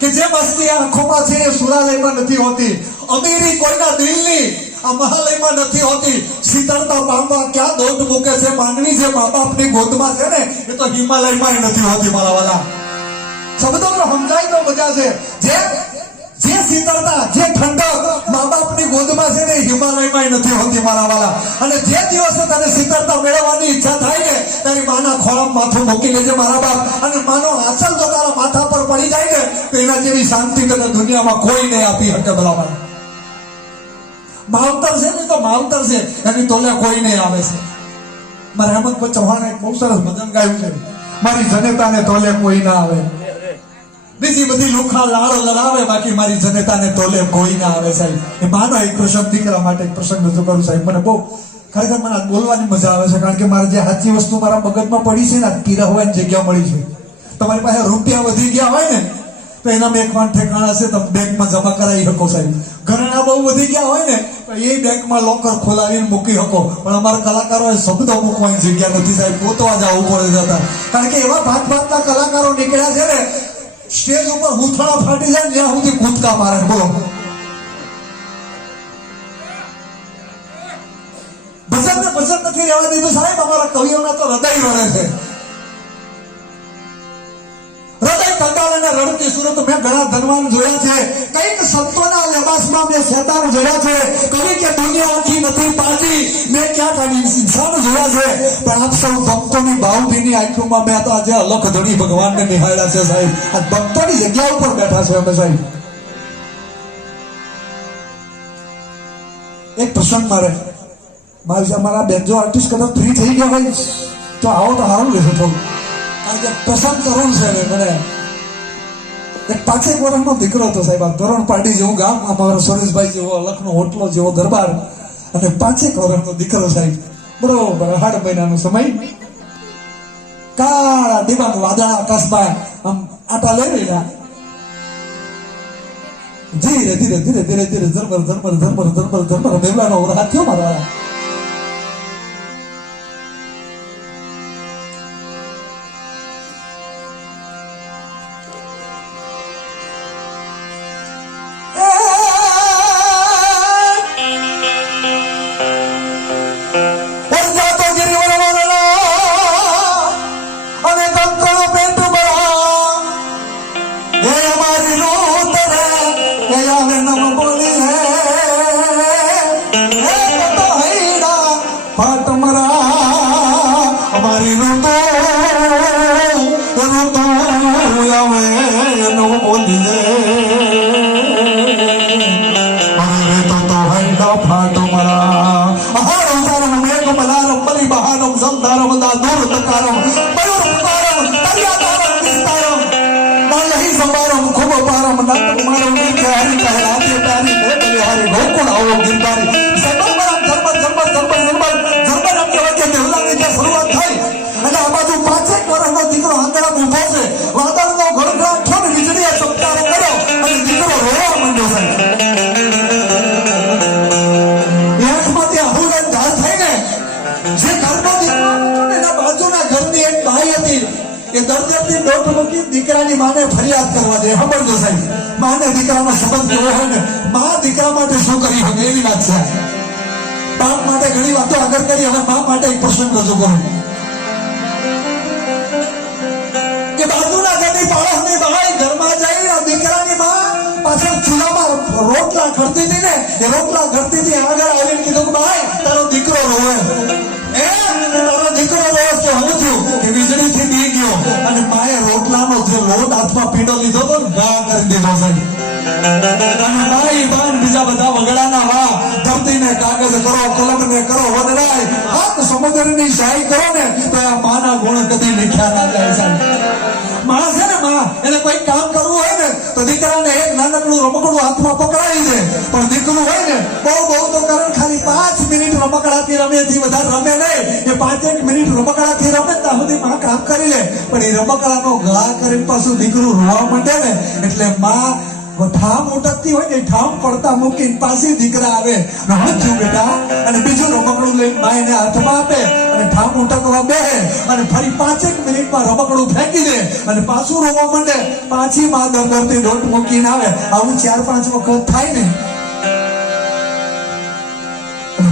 કે જે મસ્તી આંખોમાં છે એ સુરાલયમાં નથી હોતી, અમીરી કોઈના દિલની આ મહાલયમાં નથી હોતી, શીતળતા પામવા ક્યાં દોટ મૂકે છે માનવી જે મા બાપની ગોદમાં છે ને એ તો હિમાલયમાં નથી હોતી મારા વાલા. શબ્દો તો સમજાય તો મજા છે. જે શીતળતા જે ઠંડક મા બાપની ગોદમાં છે ને હિમાલયમાં નથી હોતી મારા વાલા. અને જે દિવસે તને શીતળતા મેળવવાની ઈચ્છા થાય ને તારી માના ખોળામાં માથું મૂકી લેજે મારા બાપ, અને માનો આંચલ જો તારા માથા પર પડી જાય ને તો એના જેવી શાંતિ તને દુનિયામાં કોઈ નહીં આપી શકે. બરાબર માવતર છે ને તો માવતર છે, એની તોલે કોઈ નહીં આવે છે. મારા હેમંતભાઈ ચૌહાણે બહુ સરસ ભજન ગાયું છે, મારી જનેતાને તોલે કોઈ ના આવે. બીજી બધી લુખા લાડો લડાવે, બાકી મારી જનેતાને તોલે કોઈ ના આવે. સાહેબ એ માનો એક પ્રસંગ દીકરા માટે એક પ્રસંગ રજૂ કરું સાહેબ. મને બહુ ખરેખર મને બોલવાની મજા આવે છે, કારણ કે મારે જે સાચી વસ્તુ મારા મગજમાં પડી છે ને પીરવવાની જગ્યા મળી છે. તમારી પાસે રૂપિયા વધી ગયા હોય ને તો એના બેંકમાં ઠેકાણા છે, તમે બેંકમાં જમા કરાવી શકો સાહેબ. ઘરેણા બહુ વધી ગયા હોય ને તો એ બેંકમાં લોકર ખોલાવીને મૂકી શકો, પણ અમારા કલાકારોએ શબ્દો મૂકવાની જગ્યા નથી સાહેબ, ગોતવા જવું પડે જતા. કારણ કે એવા ભાત ભાતના કલાકારો નીકળ્યા છે ને સ્ટેજ ઉપર હૂંથણા ફાટી જાય ત્યાં સુધી કૂદકા મારે. બોલો ભજન ને ભજન નથી રહેવા દીધું સાહેબ. અમારા કવિઓના તો હૃદય રડે છે, હૃદય કંટાળીને રડતી સુરત મેં ઘણા ધનવાન જોયા છે, કઈક સંતોના લેબાસમાં મેં શેતાન જોયા છે, કવિ કે દુનિયા આખી નથી પાછી મેં ક્યાં ઇન્સાન જોયા છે. પણ આપ સૌ ભક્તોની ભાવભીની આંખોમાં મેં તો આજે અલખ ધણી ભગવાનને નિહાળ્યા છે સાહેબ. આ ભક્તોની જગ્યા ઉપર બેઠા છે અમે સાહેબ. એક પ્રસંગ મારા બેન જો આર્ટિસ્ટ કદાચ ફ્રી થઈ ગયા હોય તો આવો તો સારું રહેશે થોડું, કારણ કે પ્રસંગ કરવું છે. મને એક 5 વર્ષનો દીકરો હતો સાહેબ, ધોરણ પાટી જેવું ગામ, અમારા સુરેશભાઈ જેવો અલખનો હોટલો જેવો દરબાર, અને 5 વર્ષનો દીકરો સાહેબ. બરોબર 8 મહિનાનો સમય, કાળા દિબાંગ વાદળા આકાશમાં આમ આટા લઈ રહ્યા, ધીરે ધીરે ધીરે ધીરે ધીરે ઝરમર ઝરમર ઝરમર ઝરમર ઝરમર મેવડાનો વરસાદ થયો મારા. દીકરાની માને ફરિયાદ કરવા દે. સાંભળજો સાહેબ, માને દીકરાનો સંબંધ કેવો હોય ને, મા દીકરા માટે શું કરી શકે એવી વાત છે. બાપ માટે ઘણી વાતો આગળ કરી, હવે મા માટે એક પ્રસંગ રજૂ કરું કે બાજુના ઘરની પાડોશની ભાઈ ઘરમાં જઈ દીકરાની મા પાછળ ચૂલામાં રોટલા ઘડતી હતી ને, એ રોટલા ઘડતી હતી આગળ આવીને કીધું કે ભાઈ તારો દીકરો રોવે, તારો દીકરો રોવે તો હું થયું કે વીજળીથી બી ગયો, અને માએ રોટલાનો જે લોટ હાથમાં પીડો લીધો તો ગા કરી દીધો સાહેબ. અને ભાઈ બાન બીજા બધા વગડાના વાહ ધરતીને કાગળ કરો, કલમને કરો, વનરાય હાથ સમુદ્રની શાહી કરો ને તો આ માના ગુણ કદી લખ્યા ના જાય સાહેબ. માણસ છે ને માં, એને કોઈ કામ કરવું હોય ને તો દીકરાને એક નાનકડું રમકડું હાથમાં પકડાવી દે, પણ દીકરું હોય ને બહુ તો કારણ ખાલી 5 મિનિટ રમકડાથી રમે, એથી વધારે રમે નહીં. એ 5 મિનિટ રમકડાથી રમે ત્યાં સુધી માં કામ કરી લે, પણ એ રમકડાનો ઘા કરીને પાછું દીકરું રોવા માંડે ને એટલે માં ઠામ ઉટકતી હોય ને ઠામ પડતા મૂકીને પાછી દીકરા આવે હજુ બેટા અને બીજું રમકડું લઈને માઈને હાથમાં આપે અને ઠામ ઉટકવા બેહે અને ફરી 5 મિનિટમાં રમકડું ફેંકી દે અને પાછું રોવા માંડે પાછી માં દરથી લોટ મૂકીને આવે આવું 4-5 વખત થાય ને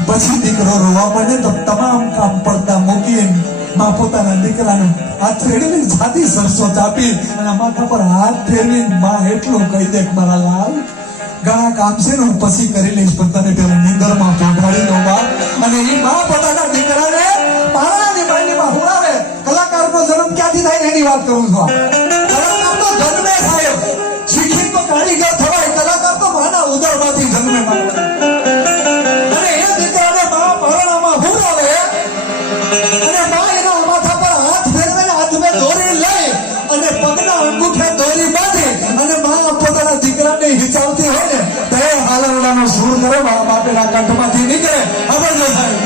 પછી દીકરો રોવા માંડે તો તમામ કામ પડતા મૂકીને માં પોતાના દીકરાને હાથ ફેરવીને જાતી સરસો ચાપી અને માથા પર હાથ ફેરવીને માં એટલું કહી દે મારા લાલ ઘણા કામ છે ને હું પછી કરી લઈશ પણ તને પેલા નીંદરમાં પહોંચાડી દઉં બાપ અને એ માં પોતાના દીકરાને પારણાની બાયડીમાં હુરાવે કલાકારનો જન્મ ક્યાંથી થાય એની વાત કરું છું કલાકાર તો જન્મે થાય શિક્ષિત તો કારીગર થવાય કલાકાર તો માના ઉદરમાંથી જન્મે અને એ દીકરાને માં પારણામાં હુરાવે અને માં એના માથા પર હાથ ફેરવે ને હાથમાં દોરી લઈ અને પગના અંગૂઠે દોરી બાંધી અને માં પોતાના દીકરાને હિચાવતી હોય ને તો એ હાલરડાનો સૂર કરે બાપેના કંઠમાંથી નીકળે હવે જો સાહેબ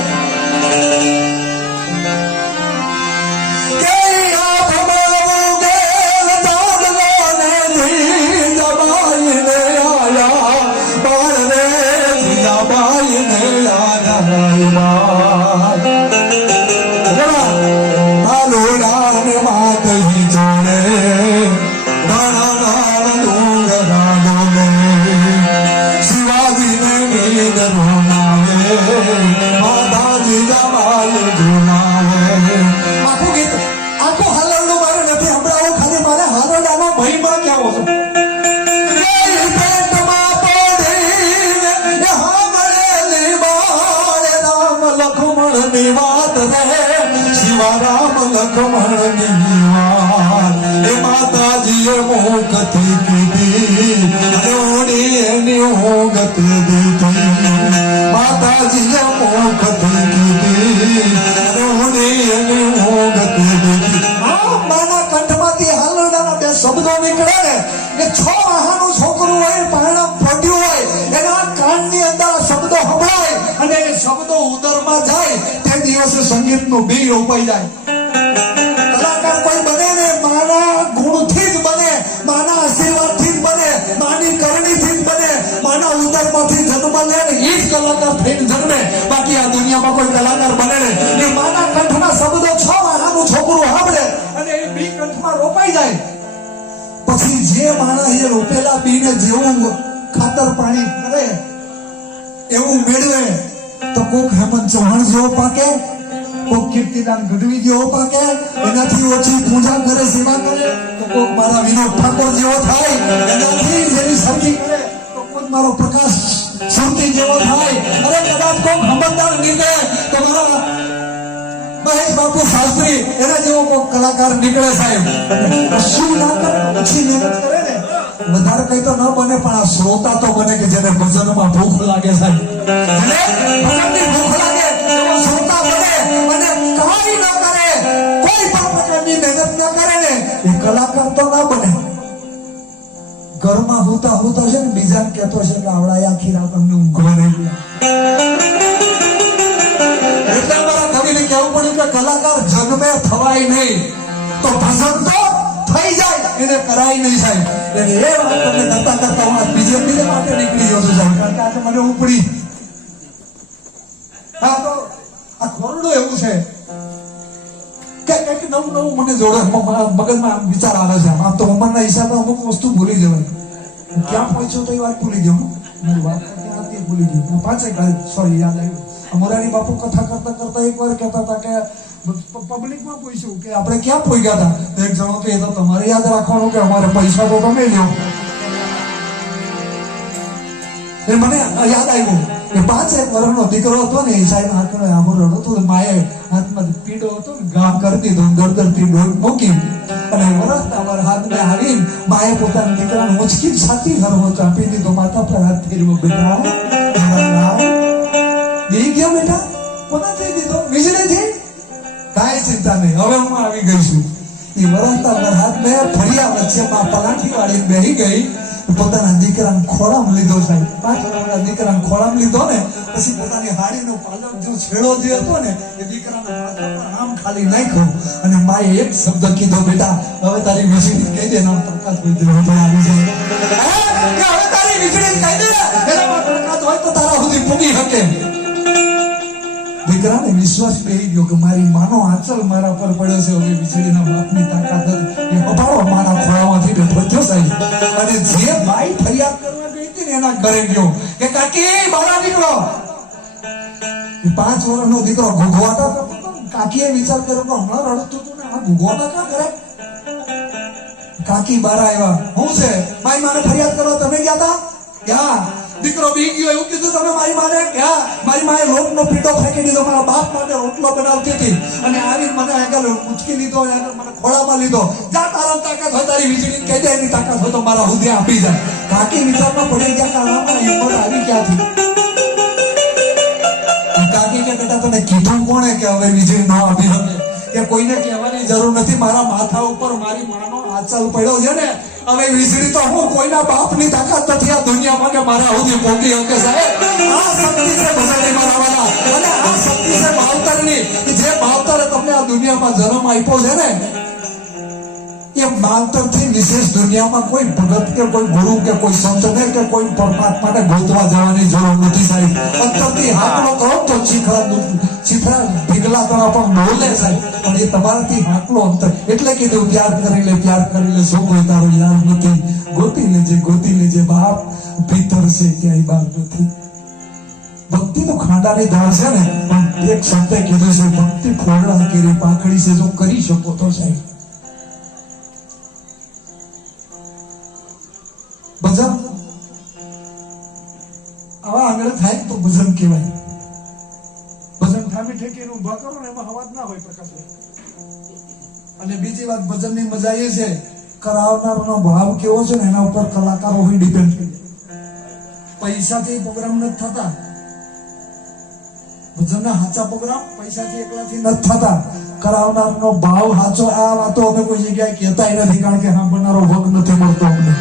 માતાજીએ મોકથી કીધી એની હોગત દીધી માતાજીએ મોકથી કીધી એની હોગત દીધી માના કંઠમાંથી હાલરડાના બે શબ્દો નીકળે ને એ 6 મહાનું છોકરું હોય પારણા ફોડ્યું હોય એના કાનની અંદર શબ્દો સંભળાય અને એ શબ્દો ઉદરમાં જાય તે દિવસે સંગીતનું બી રોપાઈ જાય કલાકાર કોઈ બને ને માના ગુણથી જ બને માના આશીર્વાદથી જ બને માની કરણીથી જ બને માના ઉદરમાંથી જન્મ લે ને એ જ કલાકાર થઈને જન્મે બાકી આ દુનિયામાં કોઈ કલાકાર બને ને એ માના કંઠના શબ્દો 6 મહાનું છોકરું સાંભળે અને એ બી કંઠમાં રોપાઈ જાય પછી જે માણસ એ રોપેલા બીને જેવું ખાતર પાણી કરે એવું મેળવે તો કોક હેમંત ચૌહાણ જેવો પાકે કોક કીર્તિદાન ગઢવી જેવો પાકે એનાથી ઓછી પૂજા કરે સેવા કરે તો કોક મારા વિનોદ ઠાકોર જેવો થાય એનાથી જેવી સરખી કરે તો કોક મારો પ્રકાશ સુરતી જેવો થાય અરે કદાચ કોક હમદાર નીકળે તો મારા મહેશ બાપુ શાસ્ત્રી એના જેવો કોક કલાકાર નીકળે સાહેબ શું ના કરે ઓછી મહેનત કરે ને વધારે કઈ તો ન બને પણ આ શ્રોતા તો બને કે જેને ભજનમાં ભૂખ લાગે સાહેબ એટલે ભજનની ભૂખ લાગે એવો શ્રોતા બને અને કાઈ ન કરે કોઈ પણ પ્રકારની મહેનત ન કરે ને એ કલાકાર તો ના બને ઘરમાં હોતા છે ને બીજાને કહેતો છે કે આવડા આખી રાત અમને ઊંઘવા નહીં એટલે મારા કવિને કહેવું પડ્યું કે કલાકાર જન્મે થવાય નહીં તો ભજન તો થઈ જાય એને કરાય નહીં સાહેબ એટલે એ વાત તમને કરતા હું બીજે માટે નીકળી ગયો છું સાહેબ કારણ કે આજે મને ઉપડી હા તો આ ખોરડું એવું છે કે કંઈક નવું મને જોડે મગજમાં આમ વિચાર આવે છે આમ તો ઉંમરના હિસાબે અમુક વસ્તુ ભૂલી જવાય ક્યાં પહોંચ્યો તો એ વાત ભૂલી ગયો મારી વાત ક્યાં ભૂલી ગયો પાછળ સોરી યાદ આવ્યું મોરારી બાપુ કથા કરતા એક વાર કહેતા હતા કે પબ્લિકમાં પૂછ્યું કે આપણે ક્યાં પહોંચ્યા હતા તો એક જણો કે તો તમારે યાદ રાખવાનું કે અમારે પૈસા તો તમે લ્યો એ મને યાદ આવ્યું કે 5 વર્ષનો દીકરો હતો ને એ સાહેબ આંખનો આંબો રડતો તો માએ હાથમાં પીડો હતો ને ઘા કરી દીધો દરદરથી ડોલ મૂકી અને વરસતા વાર હાથને હારીને માએ પોતાના દીકરાને ઉચકી છાતી ઘરવો ચાપી દીધો માથા પર હાથ ફેરવો બેટા દઈ ગયો બેટા કોનાથી દીધો વીજળીથી કાંઈ ચિંતા નહીં હવે હું આવી ગઈ છું એ વરસતા વાર હાથ મેં ફળિયા વચ્ચેમાં પલાઠી વાળી બેહી ગઈ પોતાના દીકરાને ખોળામાં લીધો સાહેબ 5 વર્ષના દીકરાને ખોળામાં લીધો ને પછી પોતાની હાડીનો પાલક જો છેડો જે હતો ને એ દીકરાના માથા પર આમ ખાલી નાખ્યો અને માએ એક શબ્દ કીધો બેટા હવે તારી મશીન કહી દે નામ પ્રકાશ ભાઈ આવી જાય કે હવે તારી વીજળી કહી દે એનામાં તાકાત હોય તો તારા સુધી પૂગી શકે. દીકરાને વિશ્વાસ બેહી ગયો કે મારી માનો આંચલ મારા પર પડ્યો છે, હવે વીજળીના બાપની તાકાત નથી. એ અભાળો મારા ખોળામાંથી બેઠો થયો સાહેબ. અને જે બાઈ ફરિયાદ કરવા ગઈ હતી ને એના ઘરે ગયો કે કાકી મારા દીકરો, એ 5 વર્ષનો દીકરો ઘોઘવાટા કરતો હતો. કાકીએ વિચાર કર્યો કે હમણાં રડતું હતું ને આ ઘોઘવાટા ક્યાં કરે. કાકી બારા આવ્યા. હું છે? મારી માને ફરિયાદ કરવા તમે ગયા હતા? ક્યાં? દીકરો બી ગયો એવું કીધું તમે મારી માને? ક્યાં? મારી માએ લોટનો પીડો ફેંકી દીધો, મારા બાપ માટે રોટલો બનાવતી હતી અને આવી મને આગળ ઉચકી લીધો, આગળ મને ખોળામાં લીધો. જા તારા તાકાત હોય તારી વીજળી કહી દે, એની તાકાત હોય તો મારા હુદે આપી જાય. કાકી વિચારમાં પડી ગયા કે આમાં હિંમત આવી ક્યાંથી. કાકી કે બેટા તને કીધું કોણે કે હવે વીજળી ન આપી શકે? કે કોઈને કહેવાની જરૂર નથી, મારા માથા ઉપર મારી માનો આંચલ પડ્યો છે ને, હવે વીજળી તો હું કોઈના બાપની તાકાત નથી આ દુનિયામાં કે મારા સુધી પહોંચી શકે સાહેબ. આ શક્તિ છે ભજનની મારાવાળા, અને આ શક્તિ છે માવતરની. જે માવતરે તમને આ દુનિયામાં જન્મ આપ્યો છે ને, એ માવતરથી વિશેષ દુનિયામાં કોઈ ભગત કે કોઈ ગુરુ કે કોઈ સંતને કે કોઈ પરમાત્માને ગોતવા જવાની જરૂર નથી સાહેબ. અંતરથી હાકલો કરો તો ચીથરા ઢીકલા તણા પણ બોલે સાહેબ, પણ એ તમારાથી હાકલો અંતર. એટલે કીધું પ્યાર કરી લે, પ્યાર કરી લે, શું કોઈ તારો યાર નથી. ગોતી લેજે બાપ, ભીતર છે ક્યાંય બહાર નથી. ભક્તિ તો ખાંડાની ધાર છે ને, પણ એક સંતે કીધું છે ભક્તિ ફોરડા કેરી પાંખડી છે, જો કરી શકો તો સાહેબ. ભજન આવા આગળ થાય તો ભજન કહેવાય. ભજન ઠામી ઠેકીને ઊભા કરો ને એમાં અવાજ ના હોય પ્રકાશભાઈ. અને બીજી વાત ભજનની મજા એ છે, કરાવનારનો ભાવ કેવો છે ને એના ઉપર કલાકારો હોય ડિપેન્ડ કરે. પૈસાથી પ્રોગ્રામ નથી થતા. ભજનના સાચા પ્રોગ્રામ પૈસાથી એકલાથી નથી થતા. કરાવનારનો ભાવ સાચો. આ વાતો અમે કોઈ જગ્યાએ કહેતા નથી, કારણ કે સાંભળનારો વગ નથી મળતો અમને.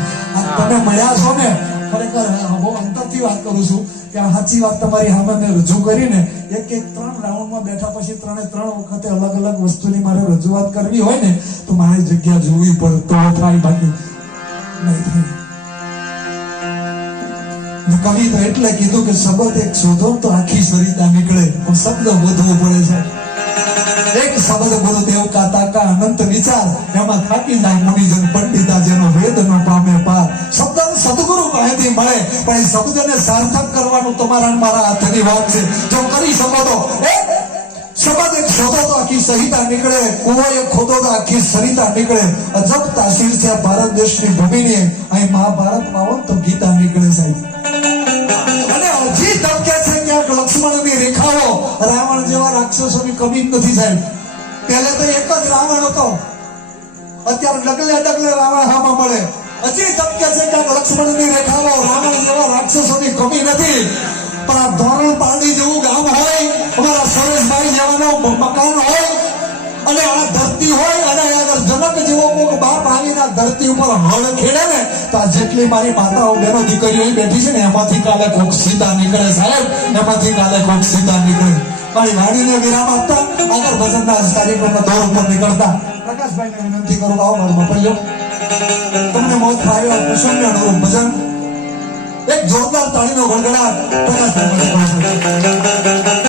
તમે મળ્યા છો ને, ખરેખર બહુ અંતરથી વાત કરું છું કે આ સાચી વાત તમારી સામે મેં રજૂ કરીને એક 3 રાઉન્ડમાં બેઠા પછી 3 વખતે અલગ અલગ વસ્તુની મારે રજૂઆત કરવી હોય ને તો મારે જગ્યા જોવી પડે તો થાય, બાકી નહીં થાય. કવિ તો એટલે કીધું કે શબ્દ એક શોધો તો આખી સરિતા નીકળે, પણ શબ્દ વધવો પડે છે. એક શબ્દ ગુરુદેવ કા તાકા અનંત વિચાર, એમાં થાકી જાય મુનિજન પંડિતા જેનો વેદ ન પામે પાર. શબ્દ સદગુરુ પાસેથી મળે, પણ એ શબ્દને સાર્થક કરવાનું તમારા મારા હાથની વાત છે. જો કરી શકો તો શબ્દ એક શોધો તો આખી સહિતા નીકળે, કુવો એક ખોદો તો આખી સરિતા નીકળે. અજબ તાસીર છે ભારત દેશની ભૂમિની, અહીં મહાભારતમાં આવો તો ગીતા નીકળે સાહેબ. અને હજી ધબકે છે ક્યાંક લક્ષ્મણની રેખાઓ. રાવણ જેવા રાક્ષસોની કમી નથી સાહેબ. પહેલે તો એક જ રાવણ હતો, અત્યારે ડગલે રાવણ હામાં મળે. હજી ધબકે છે ક્યાંક લક્ષ્મણની રેખાઓ. રાવણ જેવા રાક્ષસોની કમી નથી. પણ આ ધોરણ પાડી જેવું ગામ હોય, અમારા સુરેશભાઈ જેવાનો મકાન હોય, અને આ ધરતી હોય, અને આગળ જનક જેવો કોઈક બાપ આવીને આ ધરતી ઉપર હળ ખેડે ને, તો આ જેટલી મારી માતાઓ બહેનો દીકરીઓ બેઠી છે ને, એમાંથી કાલે કોક સીતા નીકળે સાહેબ, એમાંથી કાલે કોક સીતા નીકળે. મારી વાડીને વિરામ આપતા આગળ ભજનના કાર્યક્રમના દોર ઉપર નીકળતા પ્રકાશભાઈને વિનંતી કરું, આવો મારો બપૈયો, તમને મોત આવ્યો કુસુમને અનુરૂપ ભજન એક જોરદાર તાળીનો ગડગડાટ પ્રકાશભાઈ.